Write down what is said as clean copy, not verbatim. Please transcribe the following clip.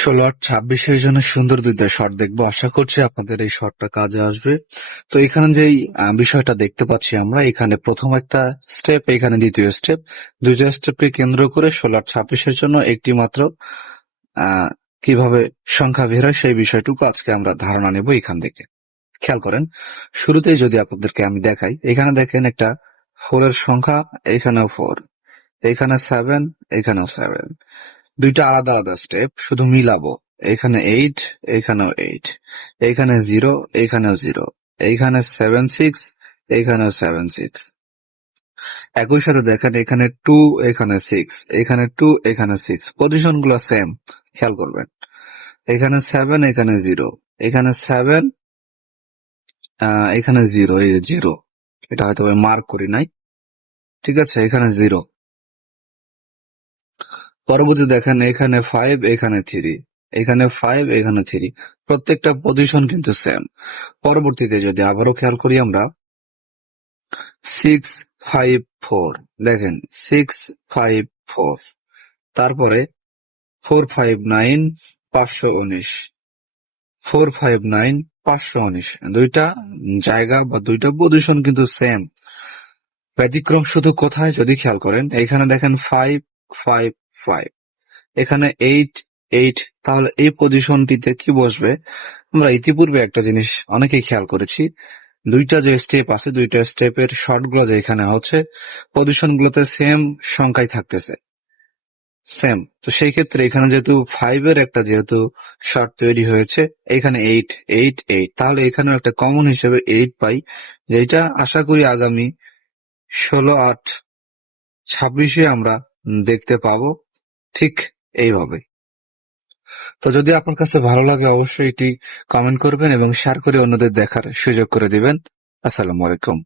16-26 জন্য সুন্দর দুইটা শট দেখবো। আশা করছি আপনাদের এই শটটা কাজে আসবে। তো এখানে যেই বিষয়টা দেখতে পাচ্ছি আমরা, এখানে প্রথম একটা স্টেপ, এখানে দ্বিতীয় স্টেপ, দুইটা স্টেপকে কেন্দ্র করে 16-26 জন্য একটি মাত্র কিভাবে সংখ্যা বের হয় সেই বিষয়টুকু আজকে আমরা ধারণা নেব এখান থেকে। খেয়াল করেন, শুরুতেই যদি আপনাদেরকে আমি দেখাই, এখানে দেখেন একটা 4 এর সংখ্যা, এখানেও 4, এখানে 7, এখানেও 7, দুইটা আলাদা আলাদা স্টেপ, শুধু মিলাবো। এখানে 8, এখানেও 8, এখানে 0, এখানেও 0, এইখানে 7-6, এখানেও 7-6। একই সাথে দেখেন এখানে 2, এখানে 6, এখানে 2, এখানে 6, পজিশন গুলো সেম, খেয়াল করবেন। এখানে 7, এখানে 0, এখানে 7, এখানে 0, এই 0, এটা হয়তো মার্ক করি নাই, ঠিক আছে। এখানে 0, পরবর্তী দেখেন এখানে 5, এখানে 3, এখানে 5, এখানে 3, প্রত্যেকটা পজিশন কিন্তু সেম। পরবর্তীতে যদি আবারও খেয়াল করি আমরা, 6-5-4, দেখেন 6-5-4, তারপরে 4-5-9, 519, 4-5-9, 519, দুইটা জায়গা বা দুইটা পজিশন কিন্তু সেম। ব্যতিক্রম শুধু কোথায় যদি খেয়াল করেন, এখানে দেখেন 5-5-5, এখানে 8-8, তাহলে এই পজিশনটিতে কি বসবে? আমরা ইতিপূর্বে একটা জিনিস অনেকেই খেয়াল করেছি, দুইটা যে স্টেপ আছে, দুইটা স্টেপের শর্ট গুলো যে এখানে হচ্ছে, পজিশন গুলোতে সেম সংখ্যায় থাকতেছে, সেম। তো সেই ক্ষেত্রে এখানে যেহেতু 5 এর একটা যেহেতু শর্ট তৈরি হয়েছে, এখানে 8-8-8, তাহলে এখানেও একটা কমন হিসেবে 8 পাই, যেটা আশা করি আগামী 16-8-26 আমরা দেখতে পাবো ঠিক এইভাবে। তো যদি আপনার কাছে ভালো লাগে অবশ্যই এটি কমেন্ট করবেন এবং শেয়ার করে অন্যদের দেখার সুযোগ করে দিবেন। আসসালামু আলাইকুম।